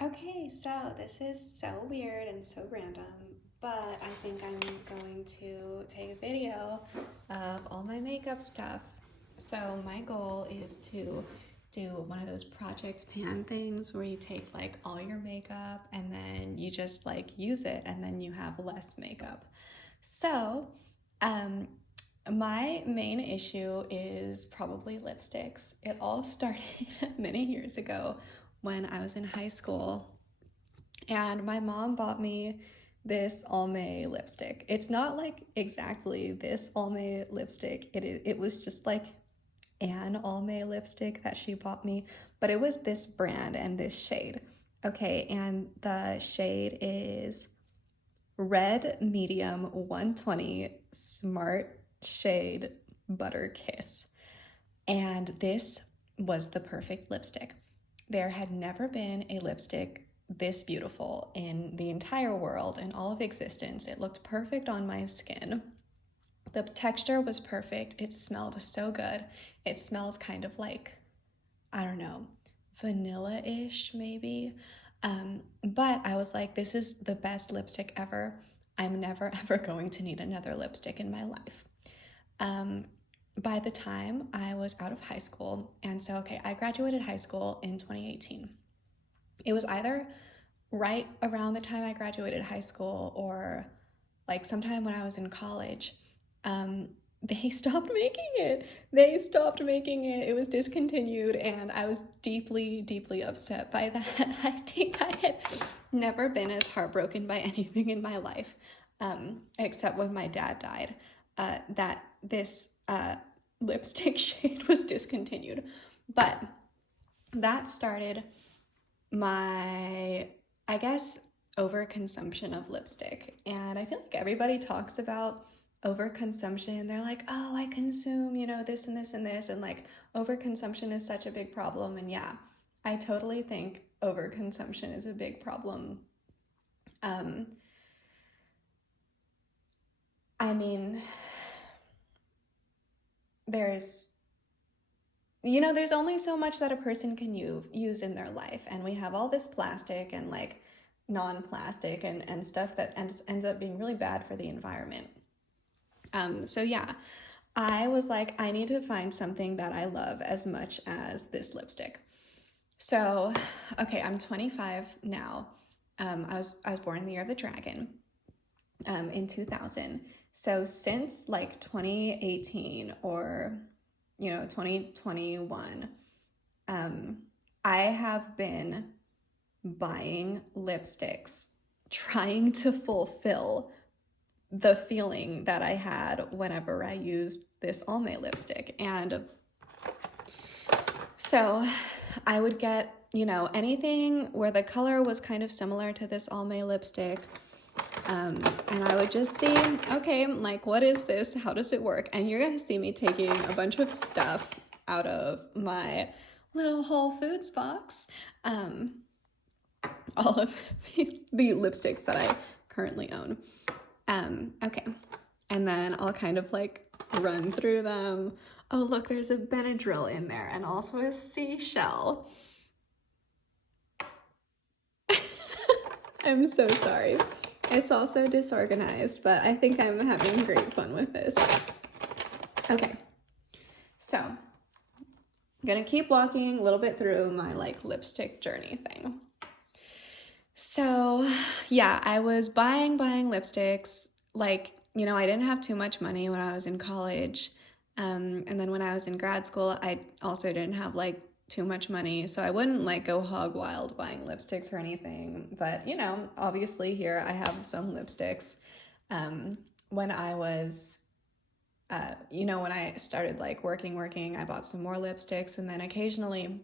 Okay, so this is so weird and so random, but I think I'm going to take a video of all my makeup stuff. So my goal is to do one of those project pan things where you take like all your makeup and then you just like use it and then you have less makeup. So, um, my main issue is probably lipsticks. It all started many years ago when I was in high school, and my mom bought me this almay lipstick. It's not like exactly this almay lipstick. It was just like an almay lipstick that she bought me, but it was this brand and this shade. Okay, and the shade is Red Medium 120 Smart Shade Butter Kiss. And this was the perfect lipstick. There had never been a lipstick this beautiful in the entire world, in all of existence. It looked perfect on my skin. The texture was perfect. It smelled so good. It smells kind of like, I don't know, vanilla-ish maybe. But I was like, this is the best lipstick ever. I'm never ever going to need another lipstick in my life. Um, by the time I was out of high school, and so, okay, I graduated high school in 2018. It was either right around the time I graduated high school or like sometime when I was in college. Um, they stopped making it. They stopped making it. It was discontinued, and I was deeply, deeply upset by that. I think I had never been as heartbroken by anything in my life, except when my dad died, that this lipstick shade was discontinued. But that started my, I guess, overconsumption of lipstick. And I feel like everybody talks about overconsumption. They're like, oh, I consume, this and this and this. And like, overconsumption is such a big problem. And yeah, I totally think overconsumption is a big problem. Um, I mean, there's there's only so much that a person can use in their life, and we have all this plastic and like non-plastic and stuff that ends up being really bad for the environment. So yeah, I was like, I need to find something that I love as much as this lipstick. So, okay, I'm 25 now. I was born in the year of the dragon, in 2000. So since like 2018 or 2021, um, I have been buying lipsticks, trying to fulfill the feeling that I had whenever I used this almay lipstick. And so I would get, anything where the color was kind of similar to this almay lipstick. And I would just see, okay, like, what is this? How does it work? And you're gonna see me taking a bunch of stuff out of my little Whole Foods box. All of the lipsticks that I currently own. Okay. And then I'll kind of like run through them. Oh, look, there's a Benadryl in there and also a seashell. I'm so sorry. It's also disorganized, but I think I'm having great fun with this. Okay, so I'm gonna keep walking a little bit through my like lipstick journey thing. So yeah, I was buying lipsticks. Like, I didn't have too much money when I was in college. And then when I was in grad school, I also didn't have like too much money. So I wouldn't like go hog wild buying lipsticks or anything. But, obviously here I have some lipsticks. When I was, when I started like working, I bought some more lipsticks. And then occasionally,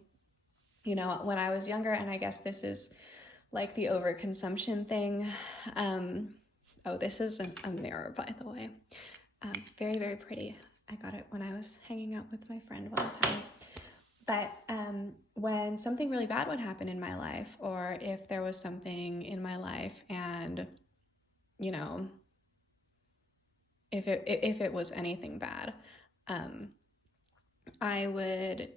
when I was younger, and I guess this is like the overconsumption thing. Oh, this is a mirror, by the way. Very, very pretty. I got it when I was hanging out with my friend one time. But when something really bad would happen in my life, or if there was something in my life and, if it was anything bad, I would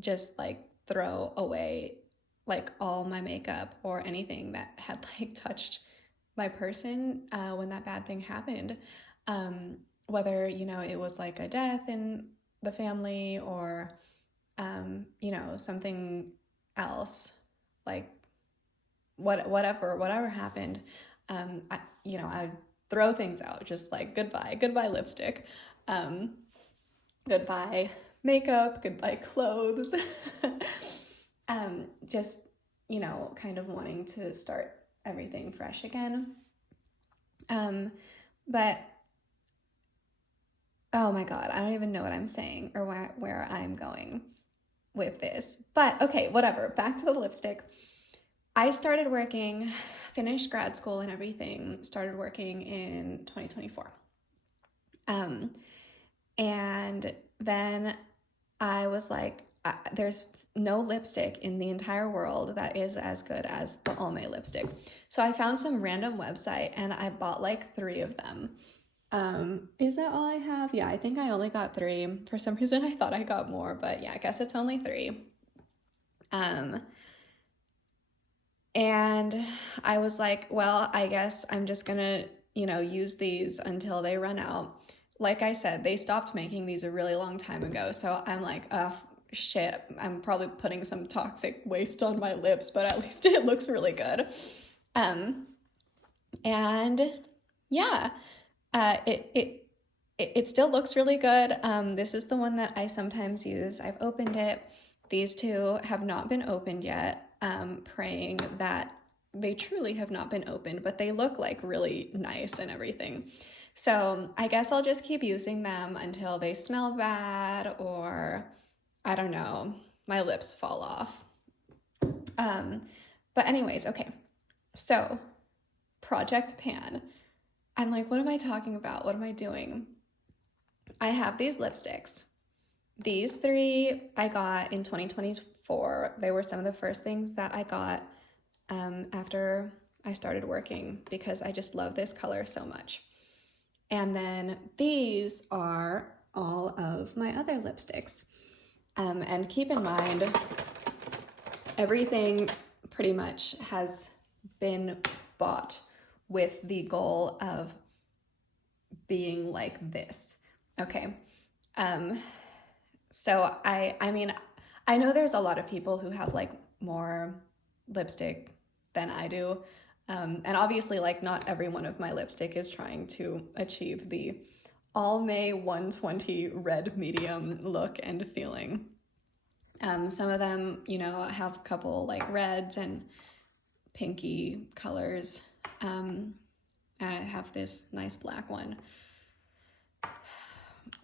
just like throw away like all my makeup or anything that had like touched my person when that bad thing happened. Whether, you know, it was like a death in the family or, you know, something else, like whatever happened, I'd throw things out, just like goodbye lipstick, goodbye makeup, goodbye clothes, just, you know, kind of wanting to start everything fresh again. But oh my God, I don't even know what I'm saying or where I'm going with this. But okay, whatever. Back to the lipstick. I started working, finished grad school and everything, started working in 2024. And then I was like, there's no lipstick in the entire world that is as good as the Almay lipstick. So I found some random website and I bought like 3 of them. Is that all I have? Yeah, I think I only got 3. For some reason, I thought I got more, but yeah, I guess it's only 3. And I was like, well, I guess I'm just gonna, you know, use these until they run out. Like I said, they stopped making these a really long time ago. So I'm like, shit, I'm probably putting some toxic waste on my lips, but at least it looks really good. And yeah, it still looks really good. This is the one that I sometimes use. I've opened it. These 2 have not been opened yet. Praying that they truly have not been opened, but they look like really nice and everything. So I guess I'll just keep using them until they smell bad or, I don't know, my lips fall off. But anyways, okay. So Project Pan. I'm like, what am I talking about? What am I doing? I have these lipsticks. These 3 I got in 2024. They were some of the first things that I got after I started working because I just love this color so much. And then these are all of my other lipsticks. And keep in mind, everything pretty much has been bought with the goal of being like this. Okay. So I mean, I know there's a lot of people who have like more lipstick than I do. And obviously like not every one of my lipstick is trying to achieve the Almay 120 red medium look and feeling. Some of them, you know, have a couple like reds and pinky colors. And I have this nice black one.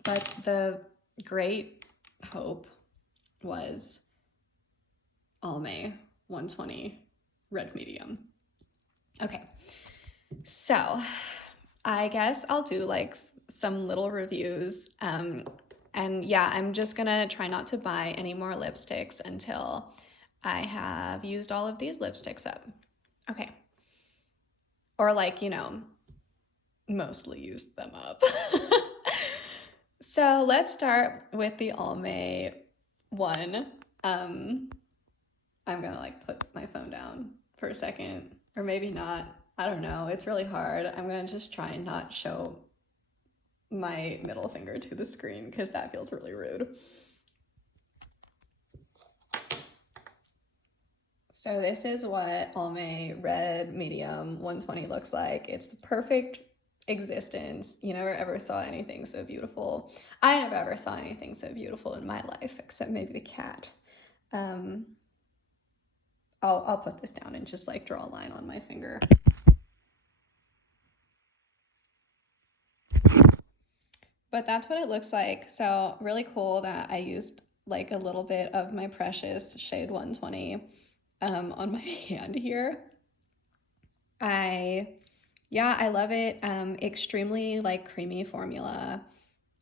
But the great hope was Almay 120 red medium. Okay, so I guess I'll do like some little reviews. And yeah, I'm just gonna try not to buy any more lipsticks until I have used all of these lipsticks up. Okay. Or like, you know, mostly used them up. So let's start with the Almay one. I'm gonna like put my phone down for a second, or maybe not. I don't know. It's really hard. I'm gonna just try and not show my middle finger to the screen because that feels really rude. So this is what Almay Red Medium 120 looks like. It's the perfect existence. You never ever saw anything so beautiful. I never ever saw anything so beautiful in my life, except maybe the cat. I'll put this down and just like draw a line on my finger. But that's what it looks like. So really cool that I used like a little bit of my precious shade 120 on my hand here. I love it. Extremely like creamy formula.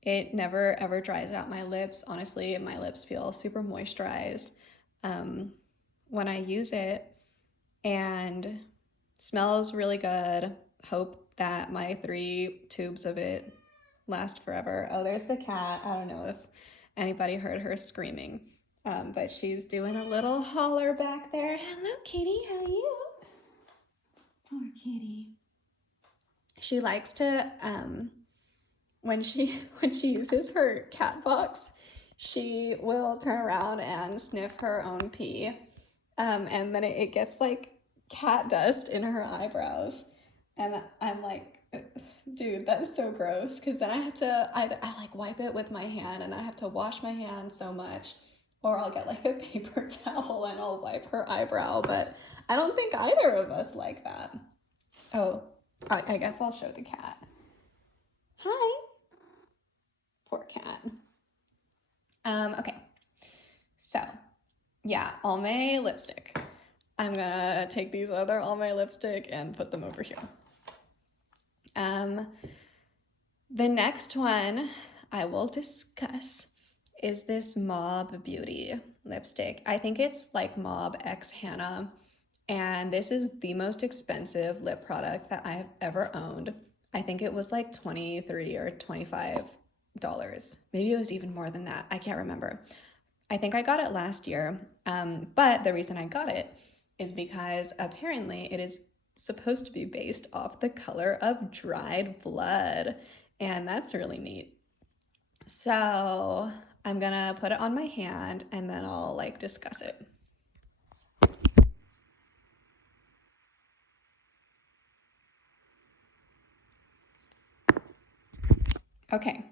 It never ever dries out my lips. Honestly, my lips feel super moisturized when I use it, and smells really good. Hope that my 3 tubes of it last forever. Oh, there's the cat. I don't know if anybody heard her screaming. But she's doing a little holler back there. Hello, kitty, how are you? Poor kitty. She likes to, when she uses her cat box, she will turn around and sniff her own pee. And then it gets like cat dust in her eyebrows. And I'm like, dude, that's so gross. Because then I like wipe it with my hand, and then I have to wash my hands so much. Or I'll get like a paper towel and I'll wipe her eyebrow. But I don't think either of us like that. Oh, I guess I'll show the cat. Hi. Poor cat. Okay. So, yeah, almay lipstick. I'm gonna take these other almay lipstick and put them over here. The next one I will discuss is this Mauve Beauty lipstick. I think it's like Mauve X Hannah, and this is the most expensive lip product that I've ever owned. I think it was like $23 or $25. Maybe it was even more than that. I can't remember. I think I got it last year, but the reason I got it is because apparently it is supposed to be based off the color of dried blood, and that's really neat. So I'm gonna put it on my hand and then I'll like discuss it. Okay,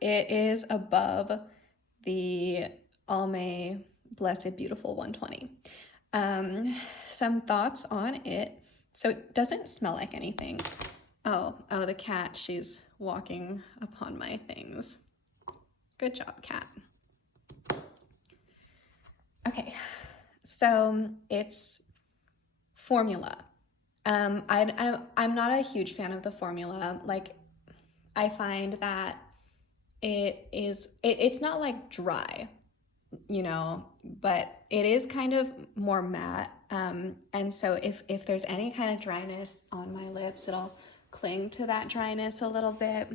it is above the Almay Blessed Beautiful 120. Some thoughts on it. So it doesn't smell like anything. Oh, the cat, she's walking upon my things. Good job, cat. Okay, so it's formula. I'm not a huge fan of the formula. Like, I find that it's not like dry, you know, but it is kind of more matte. And so if there's any kind of dryness on my lips, it'll cling to that dryness a little bit.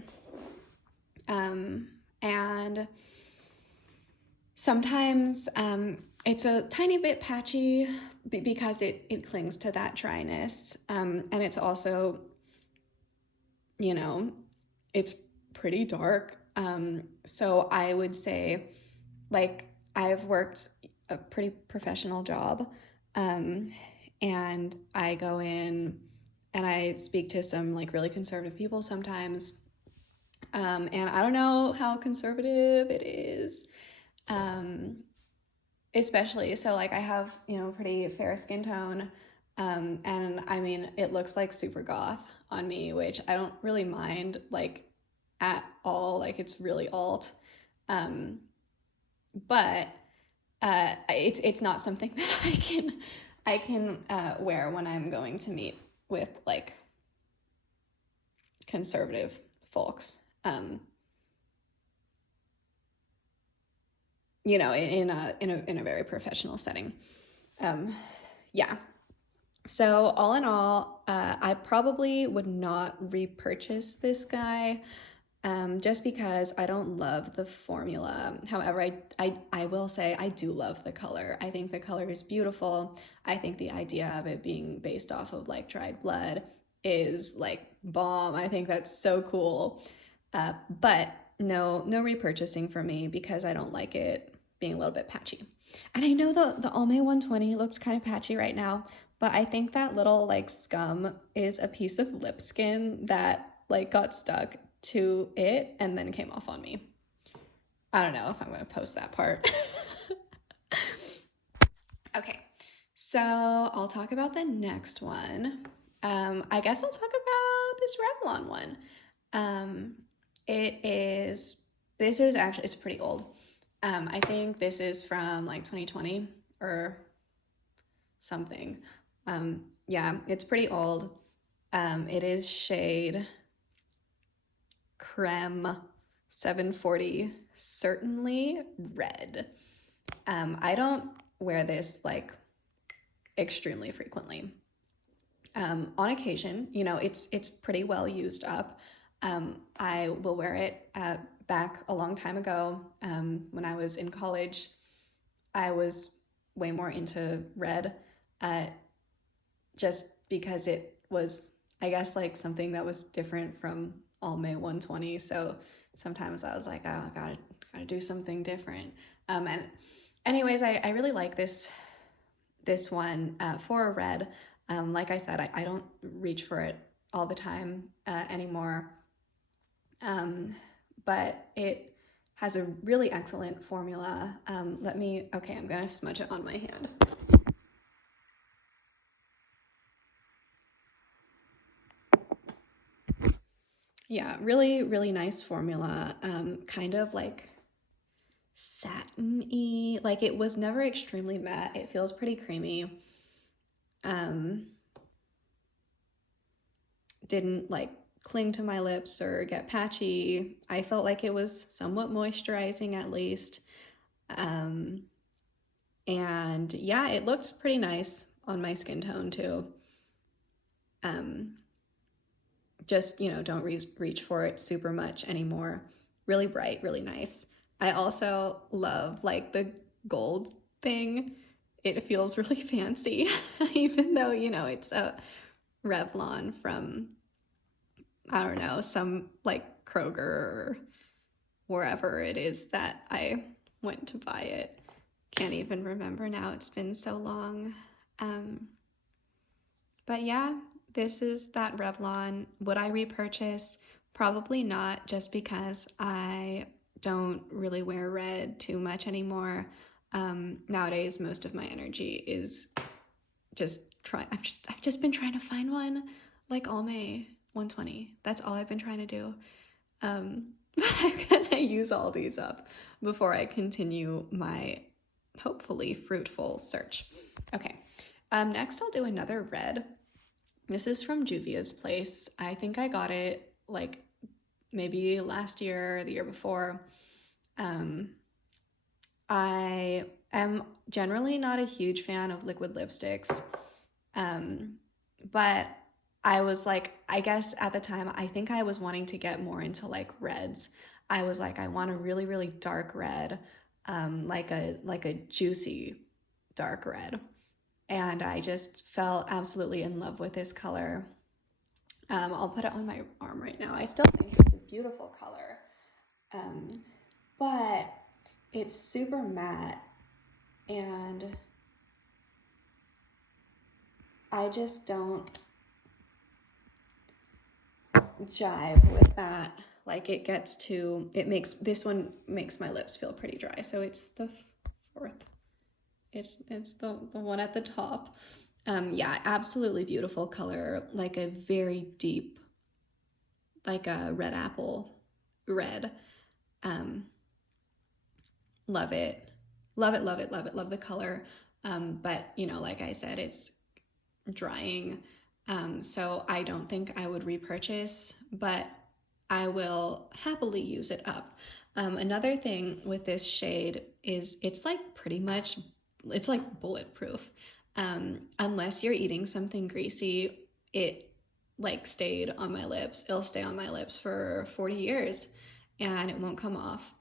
And sometimes it's a tiny bit patchy because it clings to that dryness. And it's also, you know, it's pretty dark. So I would say, like, I've worked a pretty professional job, and I go in and I speak to some like really conservative people sometimes, and I don't know how conservative it is, especially, so like I have, you know, pretty fair skin tone, and I mean, it looks like super goth on me, which I don't really mind, like, at all. Like, it's really alt, but it's not something that I can wear when I'm going to meet with like conservative folks, you know, in a very professional setting. Yeah. So all in all, I probably would not repurchase this guy, just because I don't love the formula. However, I will say I do love the color. I think the color is beautiful. I think the idea of it being based off of like dried blood is like bomb. I think that's so cool. But no repurchasing for me because I don't like it being a little bit patchy. And I know the Almay 120 looks kind of patchy right now, but I think that little like scum is a piece of lip skin that like got stuck to it and then came off on me. I don't know if I'm going to post that part. Okay, so I'll talk about the next one. I guess I'll talk about this Revlon one. This is actually, it's pretty old. I think this is from like 2020 or something. Yeah, it's pretty old. It is shade Creme 740, certainly red. I don't wear this like extremely frequently. On occasion, you know, it's pretty well used up. I will wear it back a long time ago, when I was in college. I was way more into red, uh, just because it was, I guess, like something that was different from almay 120. So sometimes I was like, oh, gotta do something different. And anyways, I really like this one for a red. Like I said, I don't reach for it all the time anymore. But it has a really excellent formula. Okay, I'm gonna smudge it on my hand. Yeah, really, really nice formula. Kind of like satin-y. Like it was never extremely matte. It feels pretty creamy. Didn't like cling to my lips or get patchy. I felt like it was somewhat moisturizing at least. And yeah, it looks pretty nice on my skin tone too. Just, don't reach for it super much anymore. Really bright, really nice. I also love like the gold thing. It feels really fancy, even though, it's a Revlon from, I don't know, some like Kroger or wherever it is that I went to buy it. Can't even remember now. It's been so long. But yeah, this is that Revlon. Would I repurchase? Probably not, just because I don't really wear red too much anymore. Nowadays, most of my energy is just I've just been trying to find one like almay 120. That's all I've been trying to do. But I'm gonna use all these up before I continue my hopefully fruitful search. Okay, next I'll do another red. This is from Juvia's Place. I think I got it like maybe last year or the year before. I am generally not a huge fan of liquid lipsticks, but I was like, I guess at the time, I think I was wanting to get more into like reds. I was like, I want a really, really dark red, like a juicy dark red. And I just fell absolutely in love with this color. I'll put it on my arm right now. I still think it's a beautiful color, but it's super matte, and I just don't jive with that. Like this one makes my lips feel pretty dry. So it's the fourth. It's the one at the top. Yeah, absolutely beautiful color, like a very deep, like a red apple red. Love it. Love it, love it, love it, love the color. But like I said, it's drying. So I don't think I would repurchase, but I will happily use it up. Another thing with this shade is it's like it's like bulletproof. Unless you're eating something greasy, it like stayed on my lips. It'll stay on my lips for 40 years and it won't come off.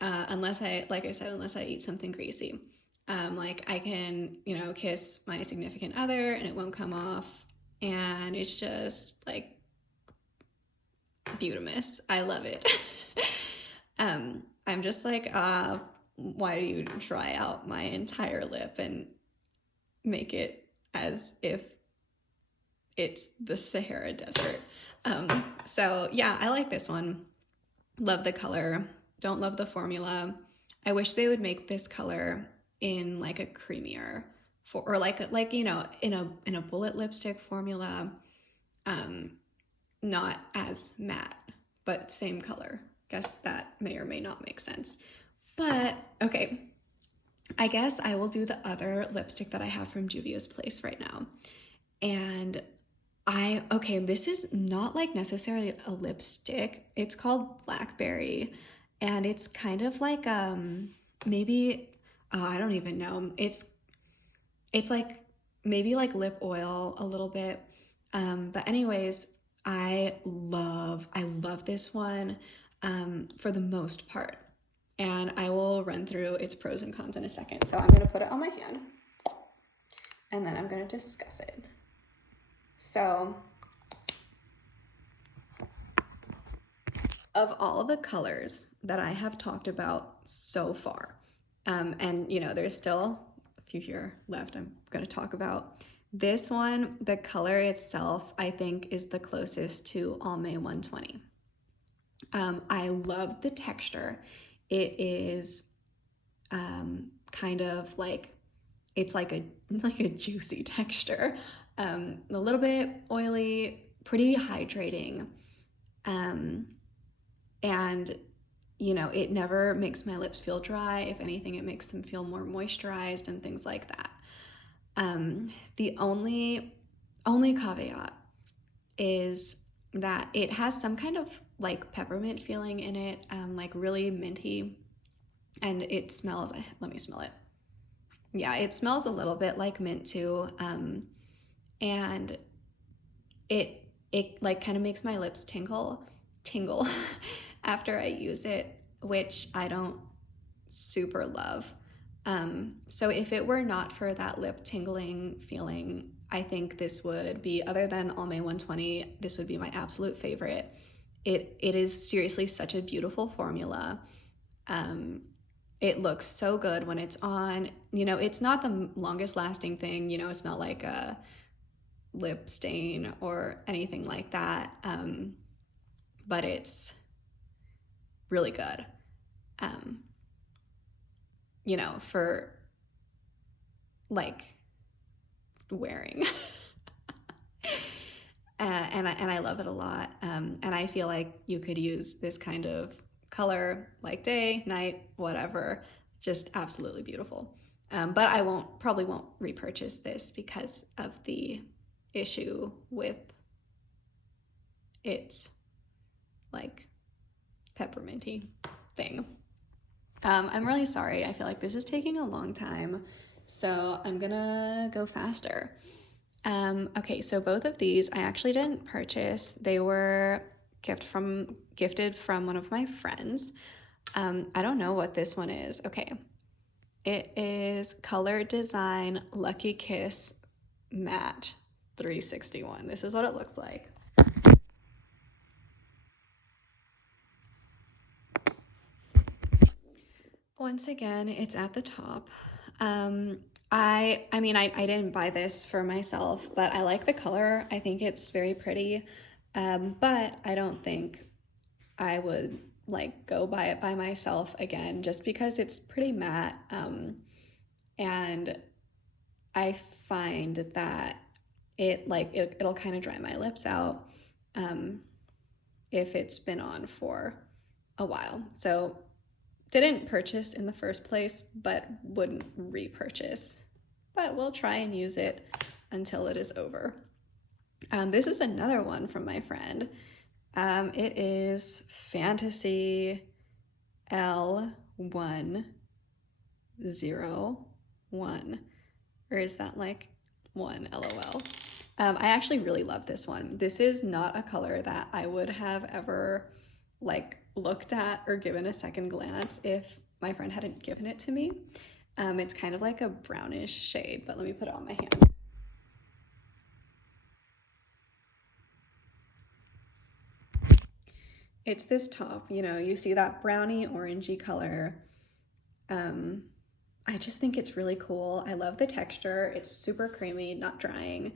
Unless unless I eat something greasy. Like I can, kiss my significant other and it won't come off. And it's just like beautimous. I love it. I'm just like, why do you dry out my entire lip and make it as if it's the Sahara Desert? So yeah, I like this one. Love the color. Don't love the formula. I wish they would make this color in like a creamier or like in a bullet lipstick formula, not as matte, but same color. Guess that may or may not make sense. But okay, I guess I will do the other lipstick that I have from Juvia's Place right now. And this is not like necessarily a lipstick. It's called Blackberry, and it's kind of like maybe I don't even know. It's like maybe like lip oil a little bit. But anyways, I love this one for the most part. and I will run through its pros and cons in a second. So I'm going to put it on my hand, and then I'm going to discuss it. So of all the colors that I have talked about so far, and you know, there's still a few here left I'm going to talk about. This one, the color itself, I think is the closest to Almay 120. I love the texture. It is kind of like, it's like a juicy texture, a little bit oily, pretty hydrating, and you know, it never makes my lips feel dry. If anything, it makes them feel more moisturized and things like that. The only caveat is that it has some kind of like peppermint feeling in it, like really minty, and it smells, let me smell it. Yeah, it smells a little bit like mint too, and it like kind of makes my lips tingle after I use it, which I don't super love. So if it were not for that lip tingling feeling, I think this would be, other than Almay 120, this would be my absolute favorite. It is seriously such a beautiful formula. It looks so good when it's on. You know, it's not the longest lasting thing, you know, it's not like a lip stain or anything like that, but it's really good, you know, for like wearing. And I love it a lot, and I feel like you could use this kind of color like day, night, whatever, just absolutely beautiful. But I probably won't repurchase this because of the issue with its like pepperminty thing. I'm really sorry. I feel like this is taking a long time, so I'm gonna go faster. Okay, so both of these I actually didn't purchase. They were gifted from one of my friends. I don't know what this one is. Okay, it is Color Design Lucky Kiss Matte 361. This is what it looks like. Once again, it's at the top. I mean, I didn't buy this for myself, but I like the color. I think it's very pretty, but I don't think I would like go buy it by myself again, just because it's pretty matte, and I find that it'll kind of dry my lips out if it's been on for a while. So didn't purchase in the first place, but wouldn't repurchase. But we'll try and use it until it is over. This is another one from my friend. It is Fantasy L101. Or is that like one LOL? I actually really love this one. This is not a color that I would have ever like looked at or given a second glance if my friend hadn't given it to me. It's kind of like a brownish shade, but let me put it on my hand. It's this top, you know, you see that brownie orangey color. I just think it's really cool. I love the texture. It's super creamy, not drying,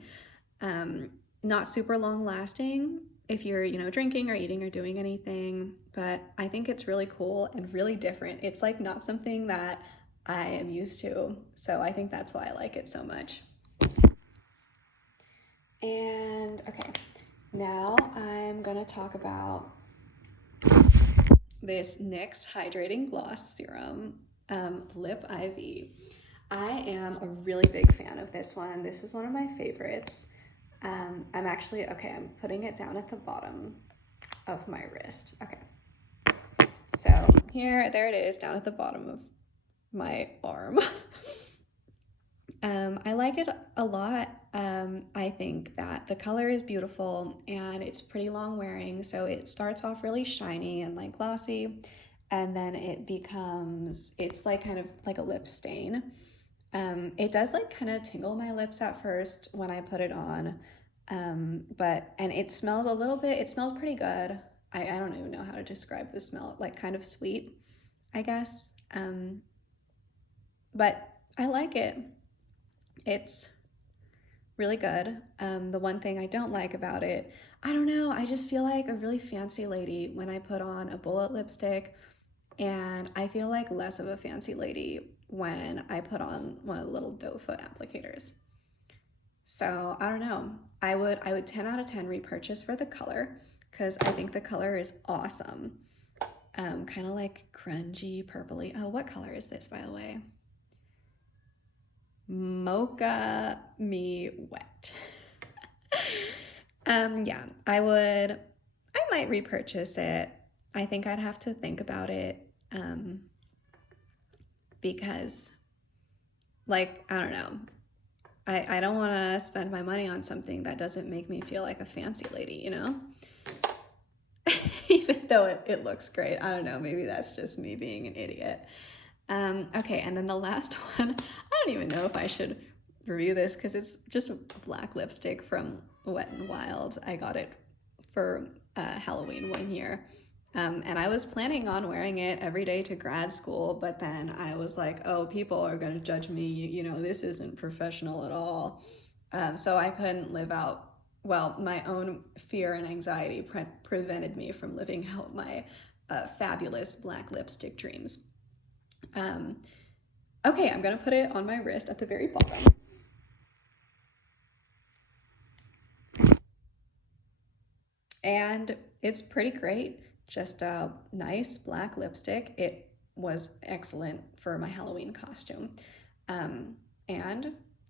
not super long lasting if you're, you know, drinking or eating or doing anything, but I think it's really cool and really different. It's like not something that I am used to, so I think that's why I like it so much. And okay, now I'm gonna talk about this NYX Hydrating Gloss Serum, Lip IV. I am a really big fan of this one. This is one of my favorites. I'm actually, okay, I'm putting it down at the bottom of my wrist. Okay, so there it is, down at the bottom of my arm. I like it a lot. I think that the color is beautiful and it's pretty long wearing, so it starts off really shiny and like glossy, and then it's like kind of like a lip stain. It does like kind of tingle my lips at first when I put it on, and it smells it smells pretty good. I don't even know how to describe the smell, like kind of sweet, I guess. But I like it. It's really good. The one thing I don't like about it, I don't know, I just feel like a really fancy lady when I put on a bullet lipstick, and I feel like less of a fancy lady when I put on one of the little doe foot applicators. So I don't know. I would 10 out of 10 repurchase for the color because I think the color is awesome. Kind of like grungy, purpley. Oh, what color is this, by the way? Mocha Me Wet. Yeah, I might repurchase it. I think I'd have to think about it, because, like, I don't know. I don't want to spend my money on something that doesn't make me feel like a fancy lady, you know? Even though it looks great. I don't know, maybe that's just me being an idiot. Okay, and then the last one, I don't even know if I should review this because it's just a black lipstick from Wet n Wild. I got it for Halloween one year. And I was planning on wearing it every day to grad school, but then I was like, oh, people are going to judge me. You know, this isn't professional at all. So I couldn't live out, well, my own fear and anxiety prevented me from living out my fabulous black lipstick dreams. Okay, I'm going to put it on my wrist at the very bottom. And it's pretty great. Just a nice black lipstick. It was excellent for my Halloween costume. And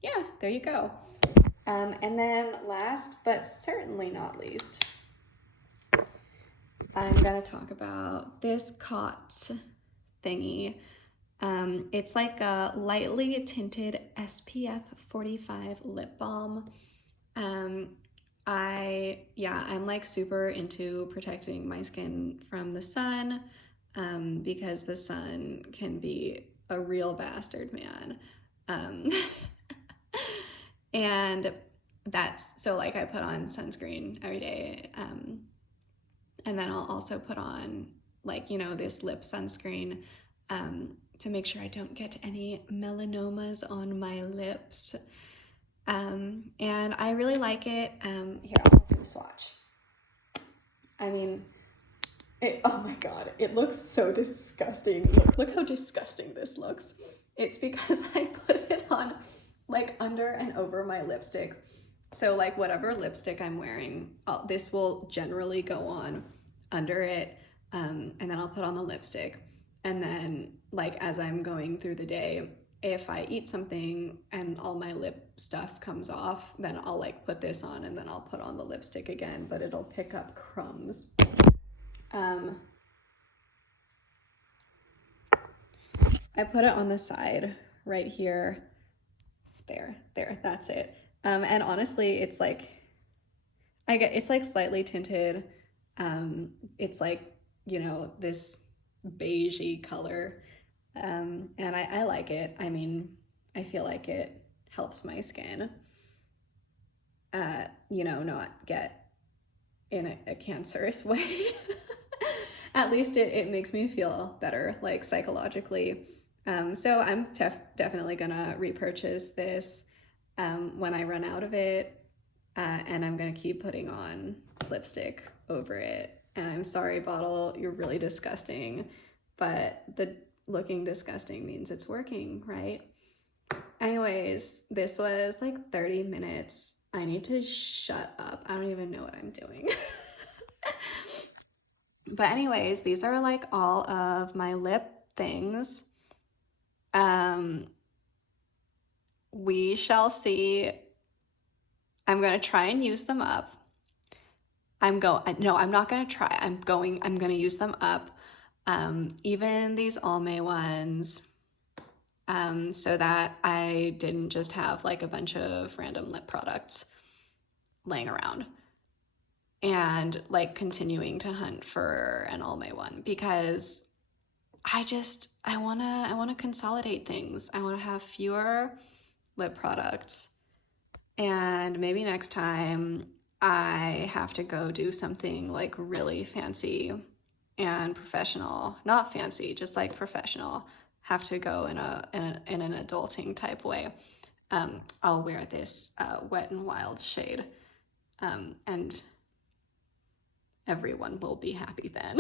yeah, there you go. And then last but certainly not least, I'm gonna talk about this Cot thingy. It's like a lightly tinted SPF 45 lip balm. I'm like super into protecting my skin from the sun, because the sun can be a real bastard, man. And that's, so like I put on sunscreen every day, and then I'll also put on like, you know, this lip sunscreen, to make sure I don't get any melanomas on my lips. And I really like it. Here, I'll do a swatch. I mean, oh my God, it looks so disgusting. Look how disgusting this looks. It's because I put it on like under and over my lipstick. So like whatever lipstick I'm wearing, this will generally go on under it. And then I'll put on the lipstick. And then like as I'm going through the day, if I eat something and all my lip stuff comes off, then I'll like put this on and then I'll put on the lipstick again, but it'll pick up crumbs. I put it on the side right here. There, that's it. And honestly, it's like, it's like slightly tinted. It's like, you know, this beigey color. And I like it. I mean, I feel like it helps my skin, you know, not get in a cancerous way. At least it makes me feel better, like psychologically. So I'm definitely gonna repurchase this when I run out of it, and I'm gonna keep putting on lipstick over it. And I'm sorry, bottle, you're really disgusting, but the looking disgusting means it's working, right? Anyways, this was like 30 minutes. I need to shut up. I don't even know what I'm doing. But anyways, these are like all of my lip things. We shall see. I'm going to try and use them up. No, I'm not going to try. I'm going to use them up. Even these almay ones, so that I didn't just have like a bunch of random lip products laying around, and like continuing to hunt for an almay one, because I wanna consolidate things. I wanna have fewer lip products, and maybe next time I have to go do something like really fancy and professional. Not fancy, just like professional. Have to go in an adulting type way. I'll wear this Wet n Wild shade, and everyone will be happy then.